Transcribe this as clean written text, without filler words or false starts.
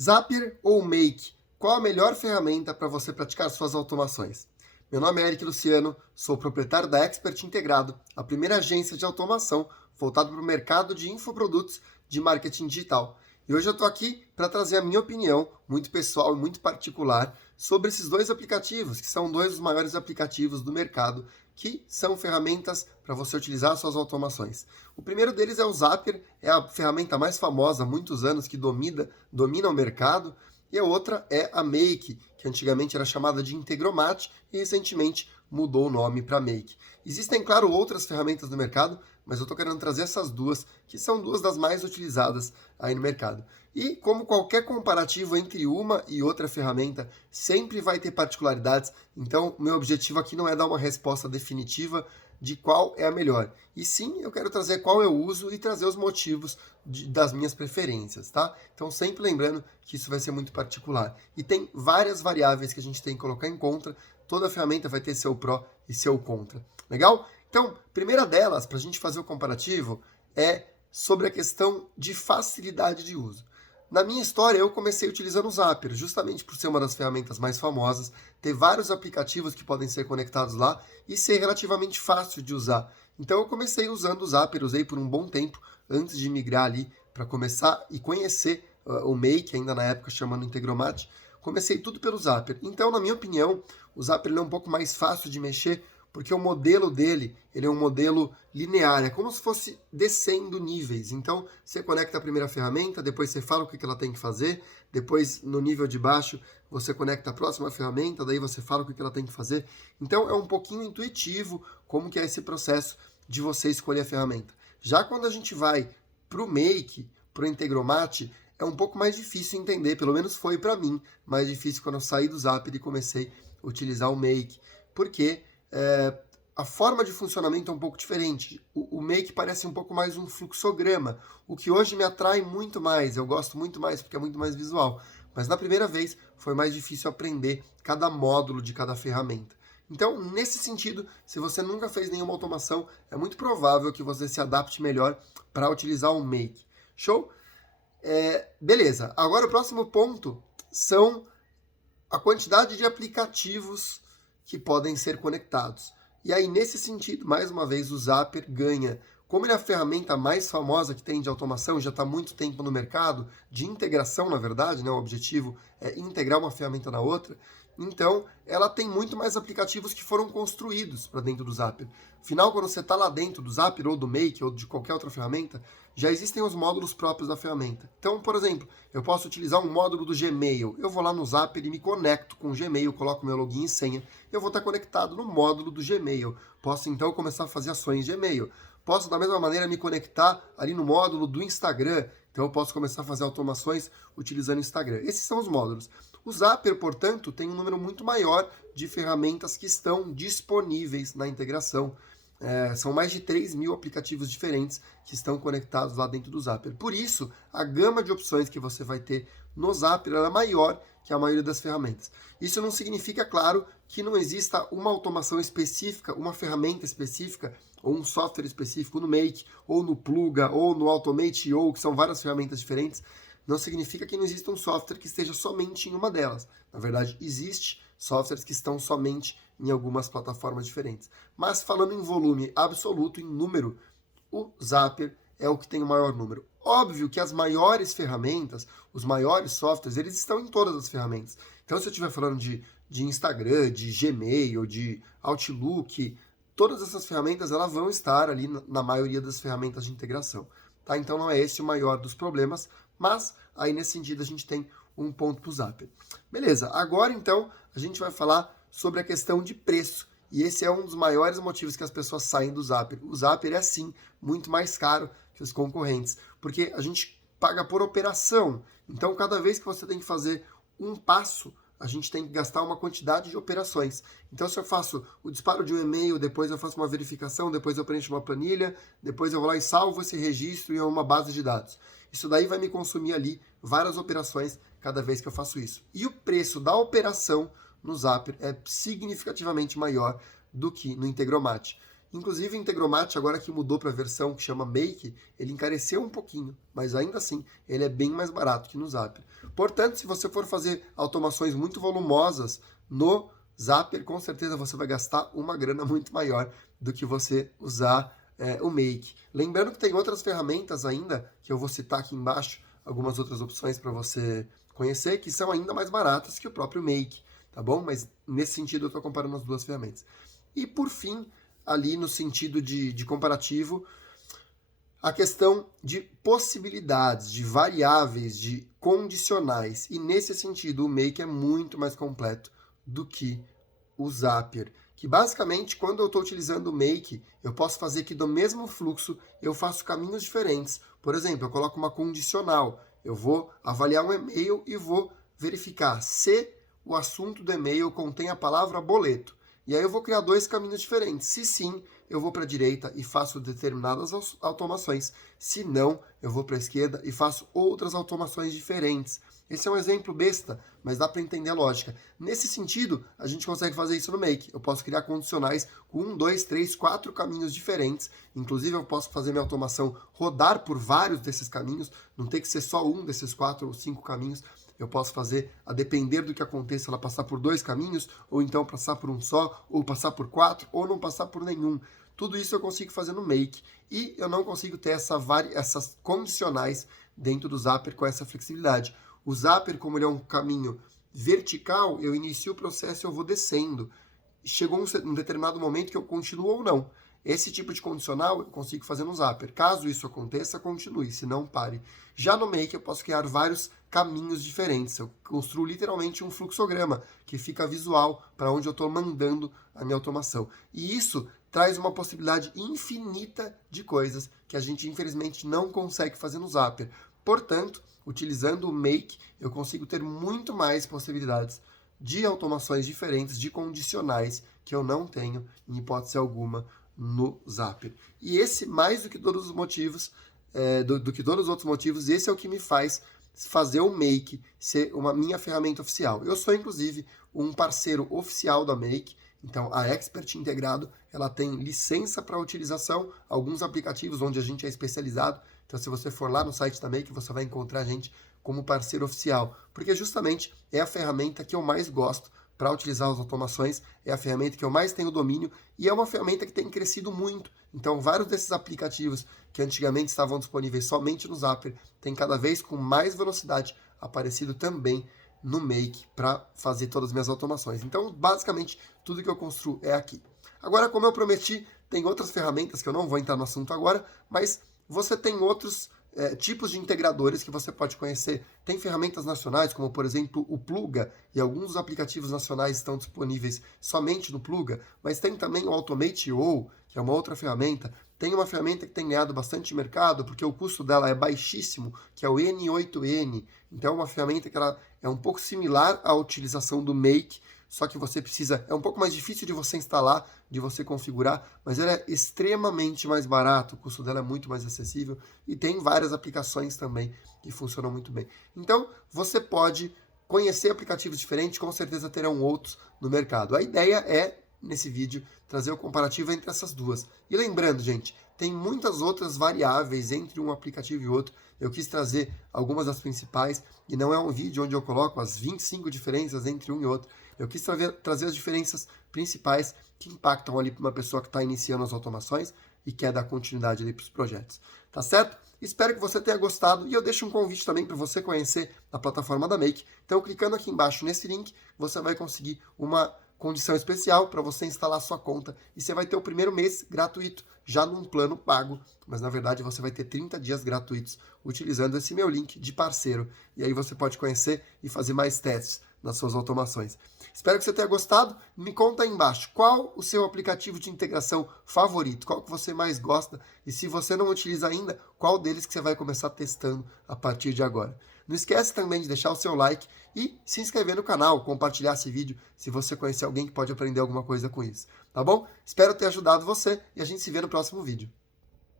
Zapier ou Make? Qual a melhor ferramenta para você praticar suas automações? Meu nome é Eric Luciano, sou proprietário da Expert Integrado, a primeira agência de automação voltada para o mercado de infoprodutos de marketing digital. E hoje eu estou aqui para trazer a minha opinião, muito pessoal e muito particular, sobre esses dois aplicativos, que são dois dos maiores aplicativos do mercado, que são ferramentas para você utilizar suas automações. O primeiro deles é o Zapier, é a ferramenta mais famosa há muitos anos que domina o mercado, e a outra é a Make, que antigamente era chamada de Integromat e recentemente mudou o nome para Make. Existem, claro, outras ferramentas no mercado, mas eu estou querendo trazer essas duas, que são duas das mais utilizadas aí no mercado. E como qualquer comparativo entre uma e outra ferramenta, sempre vai ter particularidades, então o meu objetivo aqui não é dar uma resposta definitiva de qual é a melhor. E sim, eu quero trazer qual eu uso e trazer os motivos das minhas preferências, tá? Então sempre lembrando que isso vai ser muito particular. E tem várias variáveis que a gente tem que colocar em conta, toda ferramenta vai ter seu pró e seu contra. Legal? Então, primeira delas, para a gente fazer o comparativo, é sobre a questão de facilidade de uso. Na minha história, eu comecei utilizando o Zapier, justamente por ser uma das ferramentas mais famosas, ter vários aplicativos que podem ser conectados lá e ser relativamente fácil de usar. Então, eu comecei usando o Zapier, usei por um bom tempo, antes de migrar ali para começar e conhecer o Make, ainda na época chamando Integromat. Comecei tudo pelo Zapier. Então, na minha opinião, o Zapier é um pouco mais fácil de mexer, porque o modelo dele, ele é um modelo linear, é como se fosse descendo níveis. Então, você conecta a primeira ferramenta, depois você fala o que ela tem que fazer, depois, no nível de baixo, você conecta a próxima ferramenta, daí você fala o que ela tem que fazer. Então, é um pouquinho intuitivo como que é esse processo de você escolher a ferramenta. Já quando a gente vai para o Make, para o Integromat, é um pouco mais difícil entender, pelo menos foi para mim, mais difícil quando eu saí do Zapier e comecei a utilizar o Make, porque a forma de funcionamento é um pouco diferente. O Make parece um pouco mais um fluxograma, o que hoje me atrai muito mais, eu gosto muito mais porque é muito mais visual. Mas na primeira vez foi mais difícil aprender cada módulo de cada ferramenta. Então, nesse sentido, se você nunca fez nenhuma automação, é muito provável que você se adapte melhor para utilizar o Make. Show? Beleza. Agora o próximo ponto são a quantidade de aplicativos que podem ser conectados. E aí, nesse sentido, mais uma vez, o Zapier ganha. Como ele é a ferramenta mais famosa que tem de automação, já está há muito tempo no mercado, de integração, na verdade, né? O objetivo é integrar uma ferramenta na outra, então ela tem muito mais aplicativos que foram construídos para dentro do Zapier. Afinal, quando você está lá dentro do Zapier, ou do Make, ou de qualquer outra ferramenta, já existem os módulos próprios da ferramenta. Então, por exemplo, eu posso utilizar um módulo do Gmail. Eu vou lá no Zapier e me conecto com o Gmail, coloco meu login e senha. Eu vou estar conectado no módulo do Gmail. Posso, então, começar a fazer ações de e-mail. Posso, da mesma maneira, me conectar ali no módulo do Instagram. Então, eu posso começar a fazer automações utilizando o Instagram. Esses são os módulos. O Zapier, portanto, tem um número muito maior de ferramentas que estão disponíveis na integração. São mais de 3.000 aplicativos diferentes que estão conectados lá dentro do Zapier. Por isso, a gama de opções que você vai ter no Zapier é maior que a maioria das ferramentas. Isso não significa, claro, que não exista uma automação específica, uma ferramenta específica, ou um software específico no Make, ou no Pluga, ou no Automate.io, que são várias ferramentas diferentes. Não significa que não exista um software que esteja somente em uma delas. Na verdade, existe softwares que estão somente em algumas plataformas diferentes. Mas falando em volume absoluto, em número, o Zapier é o que tem o maior número. Óbvio que as maiores ferramentas, os maiores softwares, eles estão em todas as ferramentas. Então, se eu estiver falando de Instagram, de Gmail, de Outlook, todas essas ferramentas elas vão estar ali na maioria das ferramentas de integração. Tá? Então, não é esse o maior dos problemas, mas aí nesse sentido a gente tem um ponto para o Zapier. Beleza, agora então a gente vai falar sobre a questão de preço. E esse é um dos maiores motivos que as pessoas saem do Zapier. O Zapier é sim muito mais caro que os concorrentes, porque a gente paga por operação. Então cada vez que você tem que fazer um passo, a gente tem que gastar uma quantidade de operações. Então, se eu faço o disparo de um e-mail, depois eu faço uma verificação, depois eu preencho uma planilha, depois eu vou lá e salvo esse registro em uma base de dados. Isso daí vai me consumir ali várias operações cada vez que eu faço isso. E o preço da operação no Zapier é significativamente maior do que no Integromat. Inclusive o Integromat, agora que mudou para a versão que chama Make, ele encareceu um pouquinho, mas ainda assim ele é bem mais barato que no Zapier. Portanto, se você for fazer automações muito volumosas no Zapier, com certeza você vai gastar uma grana muito maior do que você usar o Make. Lembrando que tem outras ferramentas ainda, que eu vou citar aqui embaixo, algumas outras opções para você conhecer, que são ainda mais baratas que o próprio Make, tá bom? Mas nesse sentido eu estou comparando as duas ferramentas. E por fim, ali no sentido de comparativo, a questão de possibilidades, de variáveis, de condicionais. E nesse sentido, o Make é muito mais completo do que o Zapier. Que basicamente, quando eu estou utilizando o Make, eu posso fazer que do mesmo fluxo eu faço caminhos diferentes. Por exemplo, eu coloco uma condicional. Eu vou avaliar um e-mail e vou verificar se o assunto do e-mail contém a palavra boleto. E aí eu vou criar dois caminhos diferentes. Se sim, eu vou para a direita e faço determinadas automações. Se não, eu vou para a esquerda e faço outras automações diferentes. Esse é um exemplo besta, mas dá para entender a lógica. Nesse sentido, a gente consegue fazer isso no Make. Eu posso criar condicionais com 1, 2, 3, 4 caminhos diferentes. Inclusive, eu posso fazer minha automação rodar por vários desses caminhos. Não tem que ser só um desses 4 ou 5 caminhos. Eu posso fazer, a depender do que aconteça, ela passar por 2 caminhos, ou então passar por um só, ou passar por 4, ou não passar por nenhum. Tudo isso eu consigo fazer no Make. E eu não consigo ter essas condicionais dentro do Zapier com essa flexibilidade. O Zapier, como ele é um caminho vertical, eu inicio o processo e eu vou descendo. Chegou um determinado momento que eu continuo ou não. Esse tipo de condicional eu consigo fazer no Zapier. Caso isso aconteça, continue, se não, pare. Já no Make eu posso criar vários caminhos diferentes. Eu construo literalmente um fluxograma que fica visual para onde eu estou mandando a minha automação. E isso traz uma possibilidade infinita de coisas que a gente infelizmente não consegue fazer no Zapier. Portanto, utilizando o Make, eu consigo ter muito mais possibilidades de automações diferentes, de condicionais que eu não tenho, em hipótese alguma, no Zapier. E esse, mais do que todos os motivos, do que todos os outros motivos, esse é o que me faz fazer o Make ser uma minha ferramenta oficial. Eu sou, inclusive, um parceiro oficial da Make. Então, a Expert Integrado, ela tem licença para utilização, alguns aplicativos onde a gente é especializado. Então, se você for lá no site da Make, você vai encontrar a gente como parceiro oficial, porque justamente é a ferramenta que eu mais gosto para utilizar as automações, é a ferramenta que eu mais tenho domínio e é uma ferramenta que tem crescido muito. Então, vários desses aplicativos que antigamente estavam disponíveis somente no Zapier, têm cada vez com mais velocidade aparecido também no Make para fazer todas as minhas automações. Então, basicamente, tudo que eu construo é aqui. Agora, como eu prometi, tem outras ferramentas que eu não vou entrar no assunto agora, mas você tem outros tipos de integradores que você pode conhecer. Tem ferramentas nacionais, como por exemplo o Pluga, e alguns dos aplicativos nacionais estão disponíveis somente no Pluga, mas tem também o Automate.io, que é uma outra ferramenta. Tem uma ferramenta que tem ganhado bastante mercado, porque o custo dela é baixíssimo, que é o N8N. Então é uma ferramenta que ela é um pouco similar à utilização do Make, só que você precisa, é um pouco mais difícil de você instalar, de você configurar, mas ela é extremamente mais barata, o custo dela é muito mais acessível e tem várias aplicações também que funcionam muito bem. Então, você pode conhecer aplicativos diferentes, com certeza terão outros no mercado. A ideia é, nesse vídeo, trazer o comparativo entre essas duas. E lembrando, gente, tem muitas outras variáveis entre um aplicativo e outro. Eu quis trazer algumas das principais, e não é um vídeo onde eu coloco as 25 diferenças entre um e outro. Eu quis trazer as diferenças principais que impactam ali para uma pessoa que está iniciando as automações e quer dar continuidade ali para os projetos. Tá certo? Espero que você tenha gostado e eu deixo um convite também para você conhecer a plataforma da Make. Então, clicando aqui embaixo nesse link, você vai conseguir uma condição especial para você instalar sua conta e você vai ter o primeiro mês gratuito, já num plano pago, mas na verdade você vai ter 30 dias gratuitos utilizando esse meu link de parceiro. E aí você pode conhecer e fazer mais testes nas suas automações. Espero que você tenha gostado. Me conta aí embaixo qual o seu aplicativo de integração favorito, qual que você mais gosta e se você não utiliza ainda, qual deles que você vai começar testando a partir de agora. Não esquece também de deixar o seu like e se inscrever no canal, compartilhar esse vídeo se você conhecer alguém que pode aprender alguma coisa com isso, tá bom? Espero ter ajudado você e a gente se vê no próximo vídeo.